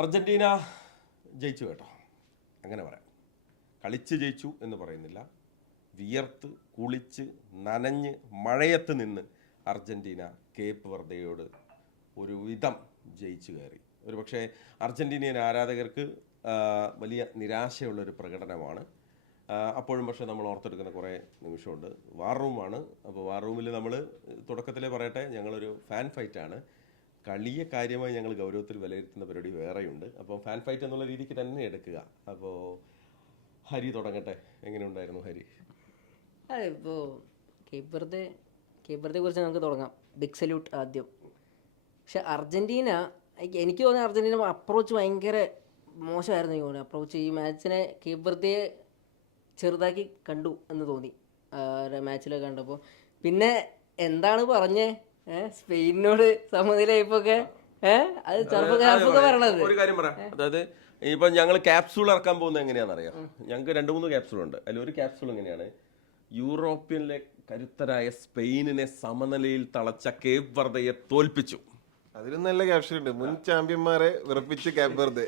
Argentina ജയിച്ചു കേട്ടോ, അങ്ങനെ പറയാം. കളിച്ച് ജയിച്ചു എന്ന് പറയുന്നില്ല, വിയർത്ത് കുളിച്ച് നനഞ്ഞ് മഴയത്ത് നിന്ന് അർജന്റീന കേപ്പ് വെർദയോട് ഒരു വിധം ജയിച്ചു കയറി. ഒരു പക്ഷേ അർജന്റീനിയൻ ആരാധകർക്ക് വലിയ നിരാശയുള്ളൊരു പ്രകടനമാണ്. അപ്പോഴും പക്ഷേ നമ്മൾ ഓർത്തെടുക്കുന്ന കുറേ നിമിഷമുണ്ട്. വാർ റൂമാണ്. അപ്പോൾ വാർ റൂമിൽ നമ്മൾ തുടക്കത്തിലേ പറയട്ടെ, ഞങ്ങളൊരു ഫാൻ ഫൈറ്റാണ്. കളിയെ കാര്യമായി ഞങ്ങൾ ഗൗരവത്തിൽ വിലയിരുത്തുന്ന പരിപാടി വേറെയുണ്ട്. അപ്പോൾ ഫാൻ ഫൈറ്റ് എന്നുള്ള രീതിക്ക് തന്നെ എടുക്കുക. അപ്പോൾ ഹരി തുടങ്ങട്ടെ, എങ്ങനെയുണ്ടായിരുന്നു ഹരി? ഇപ്പോൾ കേപ്പ് വെർദയെ കുറിച്ച് നമുക്ക് തുടങ്ങാം. ബിഗ് സല്യൂട്ട് ആദ്യം. പക്ഷെ അർജൻറ്റീന, എനിക്ക് തോന്നുന്നത് അർജൻറ്റീന അപ്രോച്ച് ഭയങ്കര മോശമായിരുന്നു. എനിക്ക് തോന്നുന്നു അപ്രോച്ച് ഈ മാച്ചിനെ കേപ്പ് വെർദയെ ചെറുതാക്കി കണ്ടു എന്ന് തോന്നി മാച്ചിലൊക്കെ കണ്ടപ്പോൾ. പിന്നെ എന്താണ് പറഞ്ഞേ, സ്പെയിനോട് സമനിലയിപ്പൊക്കെ അത് ചെറുപ്പൊക്കെ പറയണത്. ഒരു കാര്യം പറയാം, അതായത് ഇപ്പം ഞങ്ങൾ ക്യാപ്സൂൾ ഇറക്കാൻ പോകുന്നത് എങ്ങനെയാണെന്ന് അറിയാം. ഞങ്ങൾക്ക് 2-3 ക്യാപ്സൂളുണ്ട്. അതിലൊരു ക്യാപ്സൂൾ എങ്ങനെയാണ്, യൂറോപ്യനിലെ കരുത്തരായ സ്പെയിനിനെ സമനിലയിൽ തളച്ച കേപ്പ് വെർദയെ തോൽപ്പിച്ചു. അതിലും നല്ല ക്യാപ്ഷൻ ഉണ്ട്, മുൻ ചാമ്പ്യന്മാരെ വിറപ്പിച്ച് കേപ്പ് വെർദെ.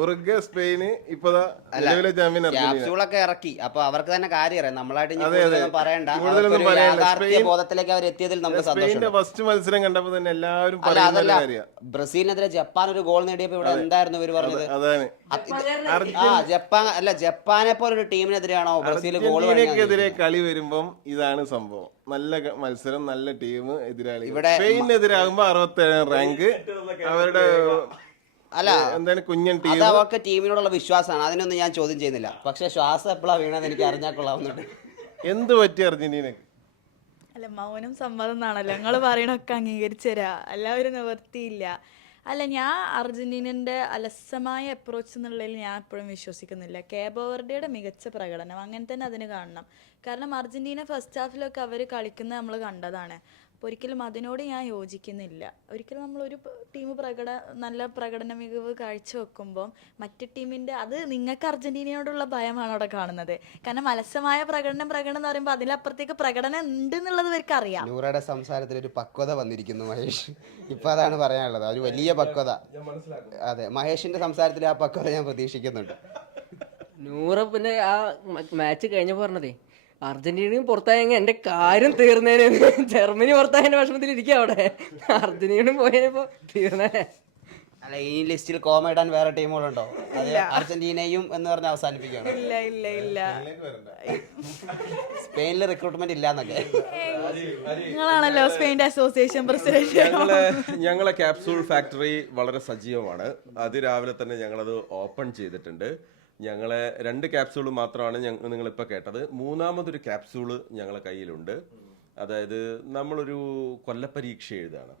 ഉറുഗ്വേ സ്പെയിന് ഇപ്പതാ നിലവിലെ ചാമ്പ്യൻ ക്യാപ്സ്യൂളൊക്കെ ഇറക്കി. അപ്പൊ അവർക്ക് തന്നെ കാര്യം അറിയാം, നമ്മളായിട്ട് പറയണ്ട. ബോധത്തിലേക്ക് അവർ എത്തിയതിൽ നമുക്ക് സന്തോഷം. ഫസ്റ്റ് മത്സരം കണ്ടപ്പോ തന്നെ എല്ലാവരും ബ്രസീലിനെതിരെ ജപ്പാൻ ഒരു ഗോൾ നേടിയപ്പോ ഇവിടെ എന്തായിരുന്നു ഇവര് പറഞ്ഞത്? അതാണ് ജപ്പാനെ പോലെ ഒരു ടീമിനെതിരെയാണോ ബ്രസീൽ ഗോൾ? അർജന്റീനക്കെതിരെ കളി വരുമ്പം ഇതാണ് സംഭവം. നല്ല മത്സരം, നല്ല ടീം എതിരാളി. സ്പെയിനെതിരാകുമ്പോ 67 റാങ്ക് അവരുടെ അല്ല എന്താണ് കുഞ്ഞൻ ടീം. അത് അവർക്ക് ടീമിനോടുള്ള വിശ്വാസമാണ്, അതിനൊന്നും ഞാൻ ചോദ്യം ചെയ്യുന്നില്ല. പക്ഷെ ശ്വാസം എപ്പോഴാണ് വീണെന്ന് എനിക്ക് അറിഞ്ഞാൽ കൊള്ളാവുന്നുണ്ട്. എന്ത് പറ്റി അർജന്റീനക്ക്? അല്ല, മൗനം സമ്മതം എന്നാണല്ലോ നിങ്ങൾ പറയണൊക്കെ അംഗീകരിച്ചു തരാ, എല്ലാവരും നിവർത്തിയില്ല. അല്ല, ഞാൻ അർജന്റീനൻ്റെ അലസമായ അപ്രോച്ച് എന്നുള്ളതിൽ ഞാൻ എപ്പോഴും വിശ്വസിക്കുന്നില്ല. കേപ്പ് വെർദെയുടെ മികച്ച പ്രകടനം അങ്ങനെ തന്നെ അതിന് കാണണം. കാരണം അർജന്റീന ഫസ്റ്റ് ഹാഫിലൊക്കെ അവർ കളിക്കുന്നത് നമ്മൾ കണ്ടതാണ്. അപ്പോൾ ഒരിക്കലും അതിനോട് ഞാൻ യോജിക്കുന്നില്ല. ഒരിക്കലും നമ്മളൊരു ടീം നല്ല പ്രകടന മികവ് കാഴ്ചവെക്കുമ്പോൾ മറ്റു ടീമിൻ്റെ അത് നിങ്ങൾക്ക് അർജന്റീനയോടുള്ള ഭയമാണ് അവിടെ കാണുന്നത്. കാരണം അലസമായ പ്രകടനം എന്ന് പറയുമ്പോൾ അതിലപ്പുറത്തേക്ക് പ്രകടനം ഉണ്ട് എന്നുള്ളത് ഇവർക്ക് അറിയാം. നൂറയുടെ സംസാരത്തിൽ ഒരു പക്വത വന്നിരിക്കുന്നു മഹേഷ്. ഇപ്പം അതാണ് പറയാനുള്ളത്, ഒരു വലിയ പക്വത. അതെ, മഹേഷിന്റെ സംസാരത്തിൽ ആ പക്വത ഞാൻ പ്രതീക്ഷിക്കുന്നുണ്ട്. നൂറ് പിന്നെ ആ മാച്ച് കഴിഞ്ഞപ്പോൾ പറഞ്ഞതേ, അർജന്റീനയും പുറത്തായെങ്കിൽ എൻ്റെ കാര്യം തീർന്നേനെ. ജർമ്മനി പുറത്തായതിൻ്റെ വിഷമത്തിൽ ഇരിക്കുക അവിടെ, അർജന്റീനയും പോയപ്പോ തീർന്നേ. അല്ല, ഈ ലിസ്റ്റിൽ കോമ ഇടാൻ വേറെ ടീമുകളുണ്ടോ? അർജന്റീനയും എന്ന് പറഞ്ഞ് അവസാനിപ്പിക്കുകയാണ്. ഇല്ല സ്പെയിനിൽ റിക്രൂട്ട്മെന്റ് ഇല്ലാന്നൊക്കെ. നിങ്ങളാണല്ലോ സ്പെയിൻ്റെ അസോസിയേഷൻ പ്രസിഡന്റ്. ഞങ്ങളെ ക്യാപ്സൂൾ ഫാക്ടറി വളരെ സജീവമാണ്. അതിരാവിലെ തന്നെ ഞങ്ങളത് ഓപ്പൺ ചെയ്തിട്ടുണ്ട്. ഞങ്ങളെ 2 ക്യാപ്സൂൾ മാത്രമാണ് നിങ്ങളിപ്പോൾ കേട്ടത്. 3-മതൊരു ക്യാപ്സൂള് ഞങ്ങളെ കയ്യിലുണ്ട്. അതായത് നമ്മളൊരു കൊല്ലപ്പരീക്ഷ എഴുതാണ്.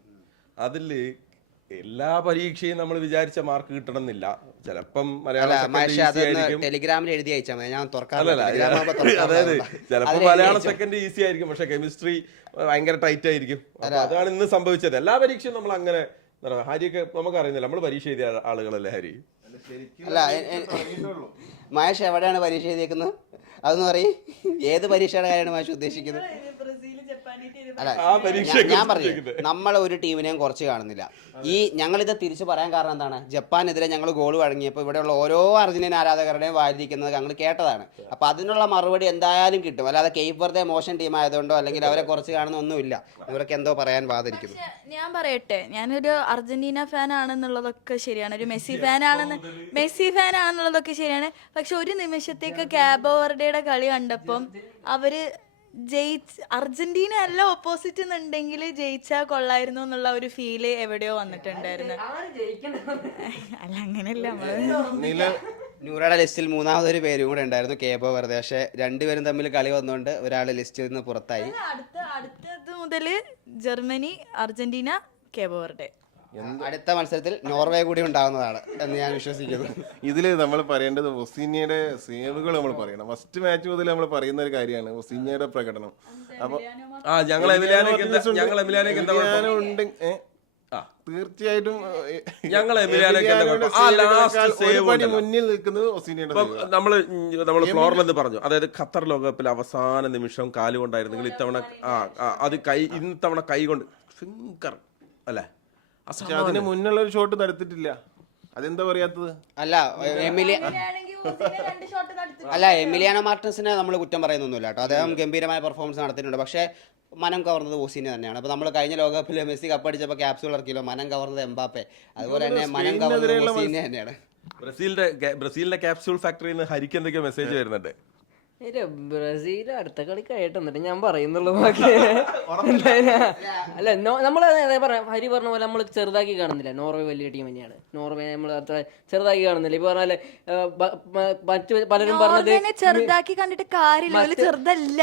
അതിൽ എല്ലാ പരീക്ഷയും നമ്മൾ വിചാരിച്ച മാർക്ക് കിട്ടണമെന്നില്ല. ചിലപ്പം ടെലിഗ്രാമിൽ എഴുതി അയച്ചാൽ മതി, ഞാൻ അതായത് ചിലപ്പോൾ മലയാളം സെക്കൻഡ് ഈസി ആയിരിക്കും, പക്ഷെ കെമിസ്ട്രി ഭയങ്കര ടൈറ്റ് ആയിരിക്കും. അപ്പൊ അതാണ് ഇന്ന് സംഭവിച്ചത്. എല്ലാ പരീക്ഷയും നമ്മൾ അങ്ങനെ ഹരിയൊക്കെ നമുക്ക് അറിയുന്നില്ല, നമ്മൾ പരീക്ഷ എഴുതിയ ആളുകളല്ലേ ഹരി? അല്ല, മഹേഷ് എവിടെയാണ് പരീക്ഷ എഴുതിയേക്കുന്നത് അതൊന്ന് പറയും. ഏത് പരീക്ഷയുടെ കാര്യമാണ് മഹേഷ് ഉദ്ദേശിക്കുന്നത്? അല്ല, ഞാൻ പറഞ്ഞു, നമ്മൾ ഒരു ടീമിനെയും കുറച്ച് കാണുന്നില്ല. ഞങ്ങളിത് തിരിച്ചു പറയാൻ കാരണം എന്താണ്, ജപ്പാനെതിരെ ഞങ്ങൾ ഗോൾ വഴങ്ങിയപ്പോൾ ഇവിടെയുള്ള ഓരോ അർജന്റീന ആരാധകരുടെയും വായിലിരിക്കുന്നത് ഞങ്ങൾ കേട്ടതാണ്. അപ്പോൾ അതിനുള്ള മറുപടി എന്തായാലും കിട്ടും. അല്ലാതെ കേപ്പ് വെർദെ മോശം ടീം ആയതുകൊണ്ടോ അല്ലെങ്കിൽ അവരെ കുറച്ച് കാണുന്ന ഒന്നുമില്ല. ഇവരൊക്കെ എന്തോ പറയാൻ വാദിരിക്കുന്നു. ഞാൻ പറയട്ടെ, ഞാനൊരു അർജന്റീന ഫാൻ ആണെന്നുള്ളതൊക്കെ ശരിയാണ്, ഒരു മെസ്സി ഫാൻ ആണെന്നുള്ളതൊക്കെ ശരിയാണ്. പക്ഷെ ഒരു നിമിഷത്തേക്ക് കേപ്പ് വെർദെയുടെ കളി കണ്ടപ്പം അവര് അർജന്റീന അല്ല ഓപ്പോസിറ്റ് എന്നുണ്ടെങ്കിൽ ജയിച്ചാൽ കൊള്ളായിരുന്നു എന്നുള്ള ഒരു ഫീല് എവിടെയോ വന്നിട്ടുണ്ടായിരുന്നു. അല്ല, അങ്ങനെയല്ല. നൂറയുടെ ലിസ്റ്റിൽ 3-മതൊരു പേരും കൂടെ ഉണ്ടായിരുന്നു, കേപ്പ് വെർദെ. പക്ഷെ 2 പേരും തമ്മിൽ കളി വന്നുകൊണ്ട് ഒരാൾ ലിസ്റ്റിൽ നിന്ന് പുറത്തായി. അടുത്തത് മുതൽ ജർമ്മനി, അർജന്റീന, കേപ്പ് വെർദെ. അടുത്ത മത്സരത്തിൽ നോർവേ കൂടി ഉണ്ടാവുന്നതാണ് എന്ന് ഞാൻ വിശ്വസിക്കുന്നു. ഇതില് നമ്മൾ പറയേണ്ടത് ഒസീനിയുടെ സേവുകൾ നമ്മൾ പറയണം. ഫസ്റ്റ് മാച്ച് മുതൽ നമ്മൾ പറയുന്ന ഒരു കാര്യമാണ് ഒസീനിയുടെ പ്രകടനം. അപ്പൊ തീർച്ചയായിട്ടും മുന്നിൽ നിൽക്കുന്നത് ഒസീനിയുടെ. നമ്മള് ഫ്ലോറിലെന്ന് പറഞ്ഞു, അതായത് ഖത്തർ ലോകകപ്പിൽ അവസാന നിമിഷം കാലുകൊണ്ടായിരുന്നെങ്കിൽ ഇത്തവണ ഇത്തവണ കൈ കൊണ്ട് ഫിംഗർ അല്ലേ, പക്ഷെ അതിന് മുന്നുള്ള ഒരു ഷോട്ട് നടത്തിട്ടില്ല. അതെന്താ പറയാത്തത്? അല്ല എമിലിയാനോ മാർട്ടിനസിനെ നമ്മൾ കുറ്റം പറയുന്നൊന്നുമില്ല കേട്ടോ. അദ്ദേഹം ഗംഭീരമായ പെർഫോമൻസ് നടത്തിയിട്ടുണ്ട്. പക്ഷേ മനം കവർന്നത് ഓസീനെ തന്നെയാണ്. അപ്പോൾ നമ്മൾ കഴിഞ്ഞ ലോകകപ്പിൽ മെസ്സി കപ്പടിച്ചപ്പോൾ ക്യാപ്സ്യൂൾ ഇറക്കിയല്ലോ, മനം കവർന്നത് എംബാപ്പെ. അതുപോലെ തന്നെ മനം കവർന്നത് ഓസീനെ തന്നെയാണ്. ബ്രസീലിന്റെ ക്യാപ്സ്യൂൾ ഫാക്ടറിയിൽ നിന്ന് ഹരിക്ക് എന്തൊക്കെയോ മെസ്സേജ് വരുന്നുണ്ട്. ബ്രസീൽ അടുത്ത കളി കഴിയട്ടെ എന്നിട്ട് ഞാൻ പറയുന്നുള്ളൂ. അല്ല നമ്മൾ ഹരി പറഞ്ഞ പോലെ നമ്മൾ ചെറുതാക്കി കാണുന്നില്ല. നോർവേ വലിയ ടീം തന്നെയാണ്. നോർവേ നമ്മൾ അത്ര ചെറുതാക്കി കാണുന്നില്ല. ഇപ്പൊ പറഞ്ഞാല് മറ്റു പലരും പറഞ്ഞത് ചെറുതാക്കി കണ്ടിട്ട് കാര്യമില്ല, ചെറുതല്ല,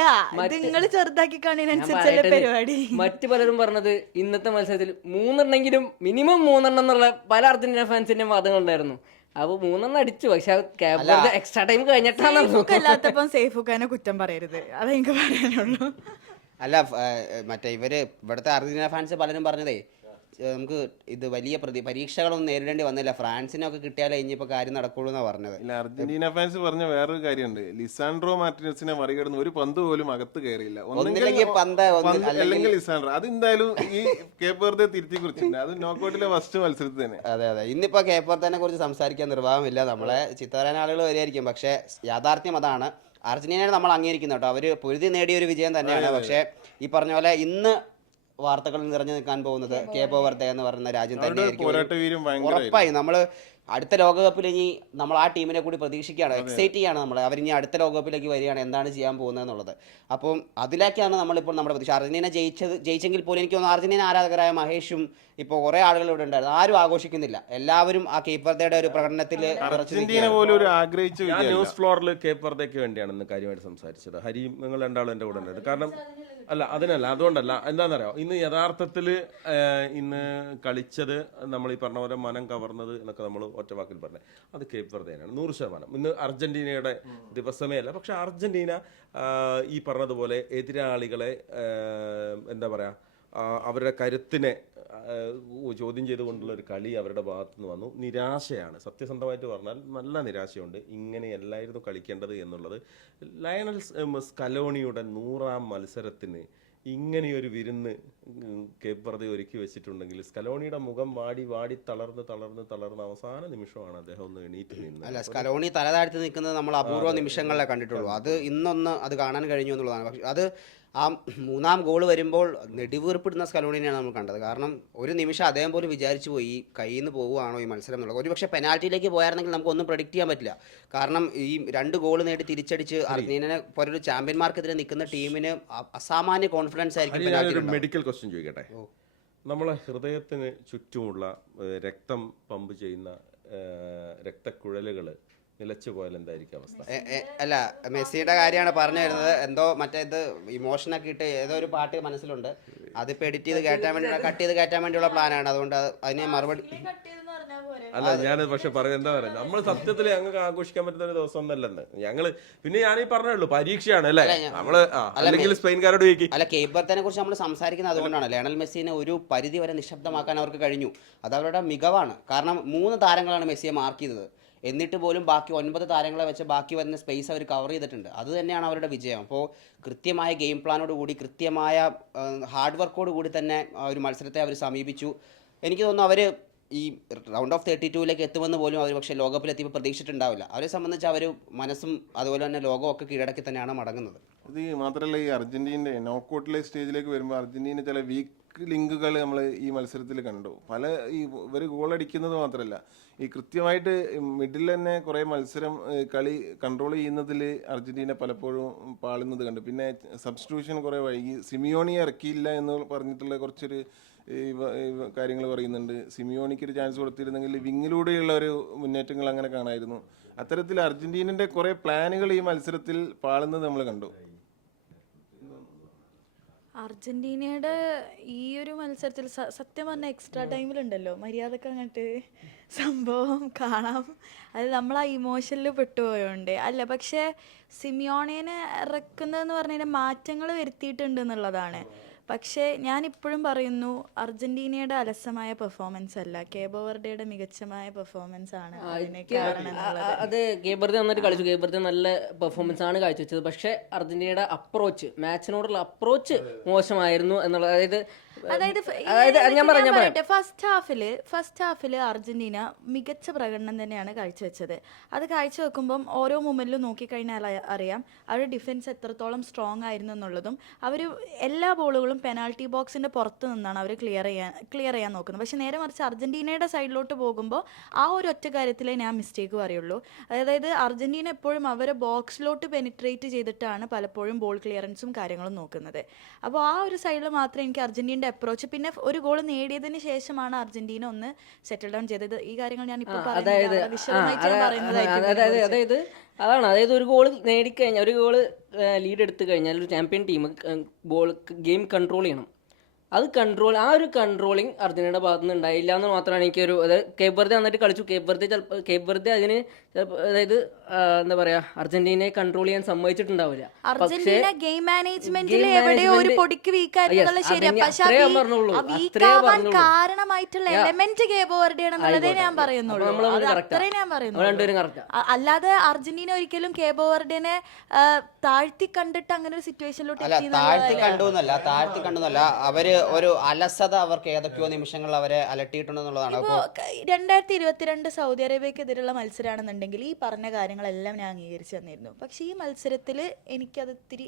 നിങ്ങൾ ചെറുതാക്കി കാണുന്നതിനനുസരിച്ചല്ലേ പരിപാടി. മറ്റു പലരും പറഞ്ഞത് ഇന്നത്തെ മത്സരത്തിൽ 3 എണ്ണെങ്കിലും മിനിമം 3 എണ്ണം എന്നുള്ള പല അർജന്റീന ഫാൻസിന്റെ വാദങ്ങളുണ്ടായിരുന്നു. അപ്പൊ 3 എണ്ണം അടിച്ചു. പക്ഷെ എക്സ്ട്രാ ടൈം കഴിഞ്ഞിട്ടാണ്. സേഫുക്കാനെ കുറ്റം പറയരുത്, അതെനിക്ക് പറയാനുള്ളൂ. അല്ല മറ്റേ ഇവിടുത്തെ അർജന്റീന ഫാൻസ് പലരും പറഞ്ഞതേ നമുക്ക് ഇത് വലിയ പരീക്ഷകളൊന്നും നേരിടേണ്ടി വന്നില്ല, ഫ്രാൻസിനൊക്കെ കിട്ടിയാലേ ഇനിയിപ്പോൾ കാര്യം നടക്കുള്ളൂ എന്നാണ് പറഞ്ഞത്. ഇല്ല, അർജന്റീന ഫാൻസ് പറഞ്ഞ വേറൊരു കാര്യമുണ്ട്. ലിസാൻഡ്രോ മാർട്ടിനസിനെ മറികടന്ന് ഒരു പന്ത് പോലും അകത്ത് കയറിയില്ല. അല്ലെങ്കിൽ ലിസാൻഡ്രോ അതെന്തായാലും ഈ കേപ്പ് വെറുതെ തിരുത്തി കുറിച്ചിട്ടുണ്ട്. അത് നോക്കൌട്ടിലെ ഫസ്റ്റ് മത്സരത്തിൽ തന്നെ. അതെ ഇന്നിപ്പോൾ കേപ്പ് വെർത്തിനെ കുറിച്ച് സംസാരിക്കാൻ നിർവാഹമില്ല. നമ്മളെ ചിത്തവരാൻ ആളുകൾ വരികയായിരിക്കും. പക്ഷേ യാഥാർത്ഥ്യം അതാണ്. അർജന്റീനയെ നമ്മൾ അംഗീകരിക്കുന്നു കേട്ടോ. അവർ പൊരുതി നേടിയ ഒരു വിജയം തന്നെയാണ്. പക്ഷേ ഈ പറഞ്ഞ പോലെ ഇന്ന് വാർത്തകളിൽ നിറഞ്ഞു നിൽക്കാൻ പോകുന്നത് കേപ്പ് വെർതെ എന്ന് പറയുന്ന രാജ്യം തന്നെയായിരിക്കും. ഉറപ്പായി നമ്മൾ അടുത്ത ലോകകപ്പിൽ ഇനി നമ്മൾ ആ ടീമിനെ കൂടി പ്രതീക്ഷിക്കുകയാണ്, എക്സൈറ്റ് ചെയ്യാണ് നമ്മൾ. അവരിനി അടുത്ത ലോകകപ്പിലേക്ക് വരികയാണ്, എന്താണ് ചെയ്യാൻ പോകുന്നത് എന്നുള്ളത്. അപ്പം അതിലേക്കാണ് നമ്മളിപ്പോൾ നമ്മുടെ പ്രതീക്ഷ. അർജന്റീന ജയിച്ചെങ്കിൽ പോലും എനിക്ക് തോന്നുന്നു അർജന്റീന ആരാധകരായ മഹേഷും ഇപ്പോൾ കുറേ ആളുകൾ ഇവിടെ ഉണ്ടായിരുന്നു, ആരും ആഘോഷിക്കുന്നില്ല. എല്ലാവരും ആ കേപ്പ് വെർദെയുടെ ഒരു പ്രകടനത്തിൽ ന്യൂസ് ഫ്ലോറിൽ കേപ്പ് വെർദെക്ക് വേണ്ടിയാണ് ഇന്ന് കാര്യമായിട്ട് സംസാരിച്ചത്. ഹരി നിങ്ങൾ രണ്ടാളും എൻ്റെ കൂടെ ഉണ്ടായിരുന്നു. കാരണം അതുകൊണ്ടല്ല, എന്താണെന്നറിയോ, ഇന്ന് യഥാർത്ഥത്തിൽ ഇന്ന് കളിച്ചത് നമ്മൾ ഈ പറഞ്ഞ പോലെ മനം കവർന്നത് എന്നൊക്കെ നമ്മൾ ഒറ്റ വാക്കിൽ പറഞ്ഞത് അത് കേപ്പ് വെർദെയാണ് 100%. ഇന്ന് അർജന്റീനയുടെ ദിവസമേ അല്ല. പക്ഷെ അർജന്റീന ഈ പറഞ്ഞതുപോലെ എതിരാളികളെ എന്താ പറയുക, അവരുടെ കരുത്തിനെ ചോദ്യം ചെയ്തുകൊണ്ടുള്ള ഒരു കളി അവരുടെ ഭാഗത്തു നിന്ന് വന്നു. നിരാശയാണ്, സത്യസന്ധമായിട്ട് പറഞ്ഞാൽ നല്ല നിരാശയുണ്ട്. ഇങ്ങനെയല്ലായിരുന്നു കളിക്കേണ്ടത് എന്നുള്ളത്. ലയണൽ സ്കലോണിയുടെ 100ാം മത്സരത്തിന് ഇങ്ങനെയൊരു വിരുന്ന് കേപ്പ് വെർദെ ഒരുക്കി വെച്ചിട്ടുണ്ടെങ്കിൽ സ്കലോണിയുടെ മുഖം വാടി തളർന്ന് അവസാന നിമിഷമാണ് അദ്ദേഹം ഒന്ന് എണീറ്റ് നിന്നത്. അല്ല, സ്കലോണി തലതാഴ്ത്തി നിൽക്കുന്നത് നമ്മൾ അപൂർവ നിമിഷങ്ങളിലേ കണ്ടിട്ടുള്ളൂ. അത് ഇന്നൊന്ന് അത് കാണാൻ കഴിഞ്ഞു എന്നുള്ളതാണ്. പക്ഷെ അത് ആ 3ാം ഗോൾ വരുമ്പോൾ നെടുവീർപ്പിടുന്ന സ്കലോണിനെയാണ് നമ്മൾ കണ്ടത്. കാരണം ഒരു നിമിഷം അദ്ദേഹം പോലും വിചാരിച്ചു പോയി ഈ കയ്യിൽ നിന്ന് പോവുകയാണോ ഈ മത്സരം എന്നുള്ളത്. ഒരു പക്ഷേ പെനാൽറ്റിയിലേക്ക് പോയായിരുന്നെങ്കിൽ നമുക്കൊന്നും പ്രെഡിക്റ്റ് ചെയ്യാൻ പറ്റില്ല. കാരണം ഈ 2 ഗോൾ നേടി തിരിച്ചടിച്ച് അർജന്റീനയെ പോലൊരു ചാമ്പ്യന്മാർക്കെതിരെ നിൽക്കുന്ന ടീമിന് അസാമാന്യ കോൺഫിഡൻസ് ആയിരിക്കും. മെഡിക്കൽ ക്വസ്റ്റ്യൻ ചോദിക്കട്ടെ. നമ്മളെ ഹൃദയത്തിന് ചുറ്റുമുള്ള രക്തം പമ്പ് ചെയ്യുന്ന രക്തക്കുഴലുകൾ നിലച്ചു പോയാൽ എന്തായിരിക്കും അവസ്ഥ? അല്ല, മെസ്സിയുടെ കാര്യമാണ് പറഞ്ഞു വരുന്നത്. എന്തോ മറ്റേ ഇത് ഇമോഷനൊക്കെ ഇട്ട് ഏതോ ഒരു പാട്ട് മനസ്സിലുണ്ട്. അതിപ്പോൾ എഡിറ്റ് ചെയ്ത് കട്ട് ചെയ്ത് കയറ്റാൻ വേണ്ടിയുള്ള പ്ലാനാണ്. അതുകൊണ്ട് അതിന് മറുപടി അല്ല, ഞാൻ പക്ഷെ പറയുന്നത് എന്താ പറയുക, നമ്മൾ സത്യത്തിൽ ഞങ്ങൾക്ക് ആഘോഷിക്കാൻ പറ്റുന്ന ഒരു ദിവസം ഒന്നല്ലെന്ന് ഞങ്ങള്. പിന്നെ ഞാനീ പറഞ്ഞുള്ളൂ, പരീക്ഷയാണ് അല്ലേ നമ്മള്. അല്ലെങ്കിൽ സ്പെയിൻകാരോട് ചോദിക്കും. അല്ല, കേപ്പ് വെർദെനെ കുറിച്ച് നമ്മൾ സംസാരിക്കുന്നത് അതുകൊണ്ടാണ്. ലയണൽ മെസ്സിനെ ഒരു പരിധി വരെ നിശബ്ദമാക്കാൻ അവർക്ക് കഴിഞ്ഞു. അത് അവരുടെ മികവാണ്. കാരണം 3 താരങ്ങളാണ് മെസ്സിയെ മാർക്ക് ചെയ്തത്. എന്നിട്ട് പോലും ബാക്കി 9 താരങ്ങളെ വെച്ച് ബാക്കി വരുന്ന സ്പേസ് അവർ കവർ ചെയ്തിട്ടുണ്ട്. അത് തന്നെയാണ് അവരുടെ വിജയം. അപ്പോൾ കൃത്യമായ ഗെയിം പ്ലാനോട് കൂടി, കൃത്യമായ ഹാർഡ് വർക്കോട് കൂടി തന്നെ ഒരു മത്സരത്തെ അവർ സമീപിച്ചു. എനിക്ക് തോന്നുന്നു അവർ ഈ റൗണ്ട് ഓഫ് 32ലേക്ക് എത്തുമെന്ന് പോലും അവർ പക്ഷേ ലോകകപ്പിലെത്തിയപ്പോൾ പ്രതീക്ഷിച്ചിട്ടുണ്ടാവില്ല. അവരെ സംബന്ധിച്ച് അവർ മനസ്സും അതുപോലെ തന്നെ ലോകമൊക്കെ കീഴടക്കി തന്നെയാണ് മടങ്ങുന്നത്. ഇത് മാത്രമല്ല, ഈ അർജന്റീനയുടെ നോക്കൌട്ടിലെ സ്റ്റേജിലേക്ക് വരുമ്പോൾ അർജന്റീന ചില വീക്ക് ലിങ്കുകൾ നമ്മൾ ഈ മത്സരത്തിൽ കണ്ടു. ഇവർ ഗോളടിക്കുന്നത് മാത്രമല്ല, ഈ കൃത്യമായിട്ട് മിഡിൽ തന്നെ കുറേ മത്സരം കളി കൺട്രോൾ ചെയ്യുന്നതിൽ അർജന്റീന പലപ്പോഴും പാളുന്നത് കണ്ടു. പിന്നെ സബ്സ്റ്റിറ്റ്യൂഷൻ കുറേ വൈകി, സിമിയോണി ഇറക്കിയില്ല എന്ന് പറഞ്ഞിട്ടുള്ള കുറച്ചൊരു കാര്യങ്ങൾ പറയുന്നുണ്ട്. സിമിയോണിക്ക് ഒരു ചാൻസ് കൊടുത്തിരുന്നെങ്കിൽ വിങ്ങിലൂടെയുള്ള ഒരു മുന്നേറ്റങ്ങൾ അങ്ങനെ കാണായിരുന്നു. അത്തരത്തിൽ അർജന്റീനയുടെ കുറേ പ്ലാനുകൾ ഈ മത്സരത്തിൽ പാളുന്നത് നമ്മൾ കണ്ടു. അർജന്റീനയുടെ ഈ ഒരു മത്സരത്തിൽ സത്യം പറഞ്ഞാൽ എക്സ്ട്രാ ടൈമിലുണ്ടല്ലോ മര്യാദക്ക് അങ്ങോട്ട് സംഭവം കാണാം. അത് നമ്മൾ ആ ഇമോഷനിൽ പെട്ടുപോയോണ്ട് അല്ല. പക്ഷേ സിമിയോണേനെ ഇറക്കുന്നതെന്ന് പറഞ്ഞു കഴിഞ്ഞാൽ മാറ്റങ്ങൾ വരുത്തിയിട്ടുണ്ട് എന്നുള്ളതാണ്. പക്ഷേ ഞാനിപ്പോഴും പറയുന്നു, അർജന്റീനയുടെ അലസമായ പെർഫോമൻസ് അല്ല, കേപ്പ് വെർദെയുടെ മികച്ചമായ പെർഫോമൻസ് ആണ് അതിന് കാരണം എന്നുള്ളത്. അത് കേപ്പ് വെർദെ നന്നായിട്ട് കളിച്ചു. കേപ്പ് വെർദെ നല്ല പെർഫോമൻസ് ആണ് കാഴ്ചവെച്ചത്. പക്ഷേ അർജന്റീനയുടെ മാച്ചിനോടുള്ള അപ്രോച്ച് മോശമായിരുന്നു എന്നുള്ളത്. അതായത് ഞാൻ പറയാം ഫസ്റ്റ് ഹാഫില് അർജന്റീന മികച്ച പ്രകടനം തന്നെയാണ് കാഴ്ചവെച്ചത്. അത് കാഴ്ചവെക്കുമ്പം ഓരോ മൊമെന്റിലും നോക്കിക്കഴിഞ്ഞാൽ അറിയാം അവരുടെ ഡിഫൻസ് എത്രത്തോളം സ്ട്രോങ് ആയിരുന്നു എന്നുള്ളതും. അവർ എല്ലാ ബോളുകളും പെനാൾട്ടി ബോക്സിന്റെ പുറത്ത് നിന്നാണ് അവർ ക്ലിയർ ചെയ്യാൻ നോക്കുന്നത്. പക്ഷെ നേരെ മറിച്ച് അർജന്റീനയുടെ സൈഡിലോട്ട് പോകുമ്പോൾ ആ ഒരു ഒറ്റ കാര്യത്തിലേ ഞാൻ മിസ്റ്റേക്ക് പറയുള്ളൂ. അതായത് അർജന്റീന എപ്പോഴും അവരെ ബോക്സിലോട്ട് പെനിട്രേറ്റ് ചെയ്തിട്ടാണ് പലപ്പോഴും ബോൾ ക്ലിയറൻസും കാര്യങ്ങളും നോക്കുന്നത്. അപ്പോൾ ആ ഒരു സൈഡിൽ മാത്രമേ എനിക്ക് അർജന്റീനയുടെ അപ്രോച്ച്, പിന്നെ ഒരു ഗോൾ നേടിയതിന് ശേഷമാണ് അർജന്റീന ഒന്ന് സെറ്റിൽ ഡൗൺ ചെയ്തത്. ഈ കാര്യങ്ങൾ ഞാൻ ഇപ്പോൾ അതായത് ഒരു ഗോൾ നേടിക്കഴിഞ്ഞാൽ, ഒരു ഗോൾ ലീഡ് എടുത്തു കഴിഞ്ഞാൽ ഒരു ചാമ്പ്യൻ ടീം ഗെയിം കൺട്രോൾ ചെയ്യണം. അത് ആ ഒരു കൺട്രോളിങ് അർജന്റീനയുടെ ഭാഗത്തു നിന്ന് ഉണ്ടായില്ല എന്ന് മാത്രമാണ് എനിക്കൊരു, അതായത് കേപ്പ് വെർദെ നന്നായിട്ട് കളിച്ചു. കേപ്പ് വെർദെ അതിന് അതായത് എന്താ പറയാ, അർജന്റീനയെ കൺട്രോൾ ചെയ്യാൻ സമ്മതിച്ചിട്ടുണ്ടാവില്ല. പക്ഷേ ഗെയിം മാനേജ്മെന്റിൽ എവിടെയോ ഒരു പൊടിക്ക് വീക്കായിരുന്നുള്ളത് ശരിയാ. പക്ഷെ കാരണമായിട്ടുള്ള എലമെന്റ് കേപ്പ് വെർദെ ആണെന്നുള്ളതേ ഞാൻ പറയുന്നുള്ളൂ. അത്രേ ഞാൻ പറയുന്നുള്ളൂ. അല്ലാതെ അർജന്റീന ഒരിക്കലും കേപ്പ് വെർദെനെ താഴ്ത്തി കണ്ടിട്ട് അങ്ങനെ ഒരു സിറ്റുവേഷനിലോട്ട് താഴ്ത്തി കണ്ടുന്നല്ല അവര് ഒരു അലസത അവർക്ക് ഏതൊക്കെയോ നിമിഷങ്ങൾ അവരെ അലട്ടിയിട്ടുണ്ടെന്നുള്ളതാണ്. 2022 സൗദി അറേബ്യക്കെതിരെയുള്ള മത്സരമാണെന്നുണ്ടെങ്കിൽ ഈ പറഞ്ഞ കാര്യങ്ങളെല്ലാം ഞാൻ അംഗീകരിച്ചു തന്നിരുന്നു. പക്ഷെ ഈ മത്സരത്തിൽ എനിക്കത് ഇത്തിരി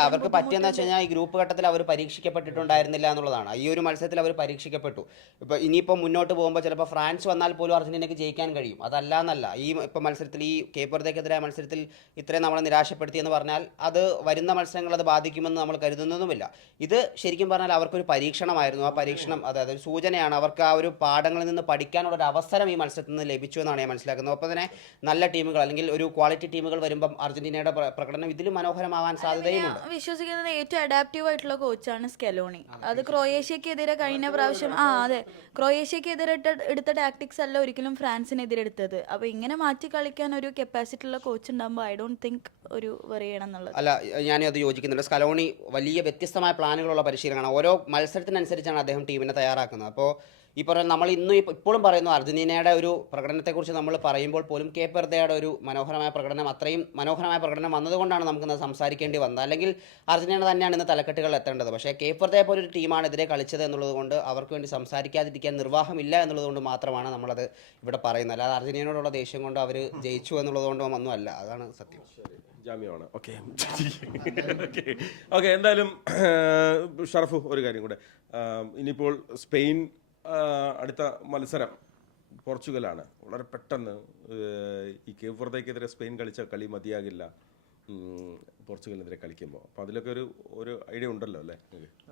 അവർക്ക് പറ്റിയെന്ന് വെച്ച് കഴിഞ്ഞാൽ ഈ ഗ്രൂപ്പ് ഘട്ടത്തിൽ അവർ പരീക്ഷിക്കപ്പെട്ടിട്ടുണ്ടായിരുന്നില്ല എന്നുള്ളതാണ്. ഈ ഒരു മത്സരത്തിൽ അവർ പരീക്ഷിക്കപ്പെട്ടു. ഇപ്പൊ ഇനിയിപ്പോൾ മുന്നോട്ട് പോകുമ്പോൾ ചിലപ്പോൾ ഫ്രാൻസ് വന്നാൽ പോലും അർജന്റീനയ്ക്ക് ജയിക്കാൻ കഴിയും. അതല്ല എന്നല്ല, ഈ ഇപ്പൊ മത്സരത്തിൽ ഈ കേപ്പ് വെർദെക്കെതിരായ മത്സരത്തിൽ ഇത്രയും നമ്മളെ നിരാശപ്പെടുത്തിയെന്ന് പറഞ്ഞാൽ അത് വരുന്ന മത്സരങ്ങൾ അത് ബാധിക്കുമെന്ന് നമ്മൾ കരുതുന്നതുമില്ല. ഇത് ശരിക്കും പറഞ്ഞാൽ അവർക്കൊരു പരീക്ഷണമായിരുന്നു. ആ പരീക്ഷണം അതായത് ഒരു സൂചനയാണ്. അവർക്ക് ആ ഒരു പാഠങ്ങളിൽ നിന്ന് പഠിക്കാനുള്ള ഒരു അവസരം ഈ മത്സരത്തിൽ നിന്ന് ലഭിച്ചു എന്നാണ് ഞാൻ മനസ്സിലാക്കുന്നത്. ഒപ്പം തന്നെ നല്ല ടീമുകൾ അല്ലെങ്കിൽ ഒരു ക്വാളിറ്റി ടീമുകൾ വരുമ്പം അർജന്റീനയുടെ പ്രകടനം ഇതിലും മനോഹരമാവാൻ സാധ്യതയുമുണ്ട്. വിശ്വസിക്കുന്നത് ഏറ്റവും അഡാപ്റ്റീവ് ആയിട്ടുള്ള കോച്ചാണ് സ്കലോണി. അത് ക്രൊയേഷ്യക്കെതിരെ കഴിഞ്ഞ പ്രാവശ്യം ക്രൊയേഷ്യക്കെതിരെ എടുത്ത ടാക്ടിക്സ് അല്ല ഒരിക്കലും ഫ്രാൻസിനെതിരെ എടുത്തത്. അപ്പൊ ഇങ്ങനെ മാറ്റി കളിക്കാൻ ഒരു കപ്പാസിറ്റി ഉള്ള കോച്ച് ഉണ്ടാകുമ്പോൾ ഐ ഡോണ്ട് തിങ്ക് ഒരു വെറി ചെയ്യണം എന്നുള്ളത്. അല്ല, ഞാനത് യോജിക്കുന്നുണ്ട്. സ്കലോണി വലിയ വ്യത്യസ്തമായ പ്ലാനുകളുള്ള പരിശീലനമാണ്. ഓരോ മത്സരത്തിനനുസരിച്ചാണ് അദ്ദേഹം ടീമിനെ തയ്യാറാക്കുന്നത്. അപ്പോൾ ഈ പറഞ്ഞ നമ്മൾ ഇപ്പോഴും പറയുന്നു അർജന്റീനയുടെ ഒരു പ്രകടനത്തെക്കുറിച്ച് നമ്മൾ പറയുമ്പോൾ പോലും കേപ്പ് വെർദെയുടെ ഒരു മനോഹരമായ പ്രകടനം, അത്രയും മനോഹരമായ പ്രകടനം വന്നതുകൊണ്ടാണ് നമുക്കിന്ന് സംസാരിക്കേണ്ടി വന്നത്. അല്ലെങ്കിൽ അർജന്റീന തന്നെയാണ് ഇന്ന് തലക്കെട്ടുകളിൽ എത്തേണ്ടത്. പക്ഷേ കേപ്പ് വെർദെ പോലെ ഒരു ടീമാണ് എതിരെ കളിച്ചത് എന്നുള്ളത് കൊണ്ട് അവർക്ക് വേണ്ടി സംസാരിക്കാതിരിക്കാൻ നിർവാഹമില്ല എന്നുള്ളത് കൊണ്ട് മാത്രമാണ് നമ്മളത് ഇവിടെ പറയുന്നത്. അല്ലാതെ അർജന്റീനയോടുള്ള ദേഷ്യം കൊണ്ട് അവർ ജയിച്ചു എന്നുള്ളത് കൊണ്ടോ ഒന്നും അല്ല. അതാണ് സത്യം. ജാമ്യമാണ്. Okay okay. എന്തായാലും ഷറഫ്, ഒരു കാര്യം കൂടെ. ഇനിയിപ്പോൾ സ്പെയിൻ അടുത്ത മത്സരം പോർച്ചുഗലാണ്. വളരെ പെട്ടെന്ന് ഈ കേപ്പ് വെർദെക്കെതിരെ സ്പെയിൻ കളിച്ച കളി മതിയാകില്ല പോർച്ചുഗലിനെതിരെ കളിക്കുമ്പോൾ. അപ്പോൾ അതിലൊക്കെ ഒരു ഐഡിയ ഉണ്ടല്ലോ അല്ലേ?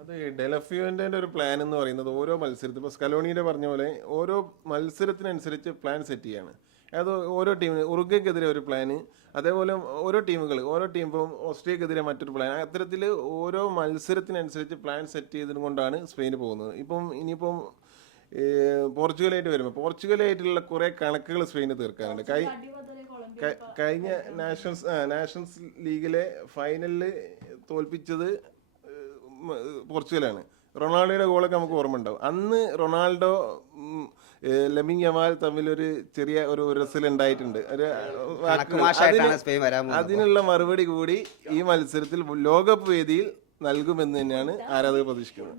അത് ഡെലഫ്യൂവിൻ്റെ ഒരു പ്ലാൻ എന്ന് പറയുന്നത് ഓരോ മത്സരത്തിൽ ഇപ്പോൾ സ്കലോണിയുടെ പറഞ്ഞ പോലെ ഓരോ മത്സരത്തിനനുസരിച്ച് പ്ലാൻ സെറ്റ് ചെയ്യാണ്. അത് ഓരോ ടീമിന് ഉറുഗ്വേക്കെതിരെ ഒരു പ്ലാന്, അതേപോലെ ഓരോ ടീമും ഓസ്ട്രിയക്കെതിരെ മറ്റൊരു പ്ലാൻ. അത്തരത്തിൽ ഓരോ മത്സരത്തിനനുസരിച്ച് പ്ലാൻ സെറ്റ് ചെയ്തത് കൊണ്ടാണ് സ്പെയിന് പോകുന്നത്. ഇനിയിപ്പം പോർച്ചുഗലായിട്ട് വരുമ്പോൾ പോർച്ചുഗലായിട്ടുള്ള കുറേ കണക്കുകൾ സ്പെയിന് തീർക്കാനുണ്ട്. കഴിഞ്ഞ നാഷൻസ് ലീഗിലെ ഫൈനലിൽ തോൽപ്പിച്ചത് പോർച്ചുഗലാണ്. റൊണാൾഡോയുടെ ഗോളൊക്കെ നമുക്ക് ഓർമ്മ ഉണ്ടാവും. അന്ന് റൊണാൾഡോ ലമിൻ യമാൽ തമ്മിലൊരു ചെറിയ ഒരു റസൽ ഉണ്ടായിട്ടുണ്ട്. അതിനുള്ള മറുപടി കൂടി ഈ മത്സരത്തിൽ ലോകകപ്പ് വേദിയിൽ നൽകുമെന്ന് തന്നെയാണ് ആരാധകർ പ്രതീക്ഷിക്കുന്നത്.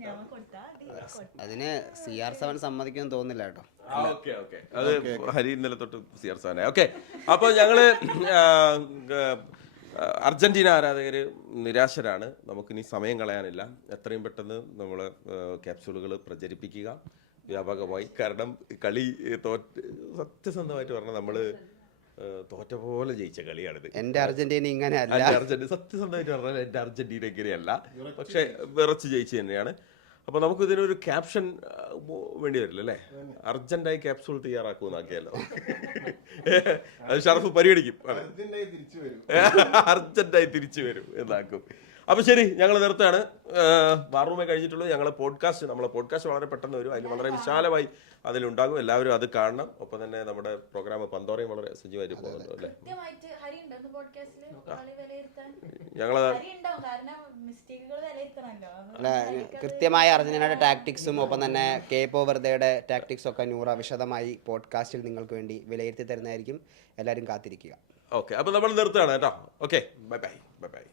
അതിന് CR7 സമ്മതിക്കുമെന്ന് തോന്നുന്നില്ല കേട്ടോ. അത് ഹരി ഇന്നലെ തൊട്ട് CR7. ഓക്കെ. അപ്പോൾ ഞങ്ങള് അർജന്റീന ആരാധകർ നിരാശരാണ്. നമുക്കിനി സമയം കളയാനില്ല. എത്രയും പെട്ടെന്ന് നമ്മൾ ക്യാപ്സ്യൂളുകൾ പ്രചരിപ്പിക്കുക വ്യാപകമായി. കാരണം കളി സത്യസന്ധമായിട്ട് പറഞ്ഞാൽ നമ്മൾ തോറ്റ പോലെ ജയിച്ച കളിയാണിത്. എൻ്റെ അർജന്റീന ഇങ്ങനെയല്ല. സത്യസന്ധമായിട്ട് പറഞ്ഞാൽ എൻ്റെ അർജന്റീന ഇങ്ങനെയല്ല, പക്ഷെ വിറച്ച് ജയിച്ചു തന്നെയാണ്. അപ്പോൾ നമുക്ക് ഇതിനൊരു ക്യാപ്ഷൻ വേണ്ടി വരില്ല അല്ലേ? അർജന്റായി ക്യാപ്സൂൾ തയ്യാറാക്കുമെന്നാക്കിയല്ലോ. അത് ഷറഫ് പരിഗണിക്കും. അർജന്റായി തിരിച്ചു വരും എന്നാക്കും. അപ്പോൾ ശരി, ഞങ്ങൾ നിർത്താണ്. വാർറൂമേ കഴിഞ്ഞിട്ടുള്ളൂ. നമ്മളെ പോഡ്കാസ്റ്റ് വളരെ പെട്ടെന്ന് വരും. അതിൽ വളരെ വിശാലമായി അതിലുണ്ടാകും. എല്ലാവരും അത് കാണണം. ഒപ്പം തന്നെ നമ്മുടെ പ്രോഗ്രാം പന്തോറയും വളരെ സജീവമായിട്ട് പോകുന്നുണ്ട് അല്ലേ? കൃത്യമായ അർജന്റീനയുടെ ടാക്ടിക്സും ഒപ്പം തന്നെ കേപ്പ് വെർദെയുടെ ടാക്ടിക്സും ഒക്കെ നൂറ വിശദമായി പോഡ്കാസ്റ്റിൽ നിങ്ങൾക്ക് വേണ്ടി വിലയിരുത്തി തരുന്നതായിരിക്കും. എല്ലാവരും കാത്തിരിക്കുക. ഓക്കെ. അപ്പോൾ നമ്മൾ നിർത്താണ് കേട്ടോ. Okay, bye bye.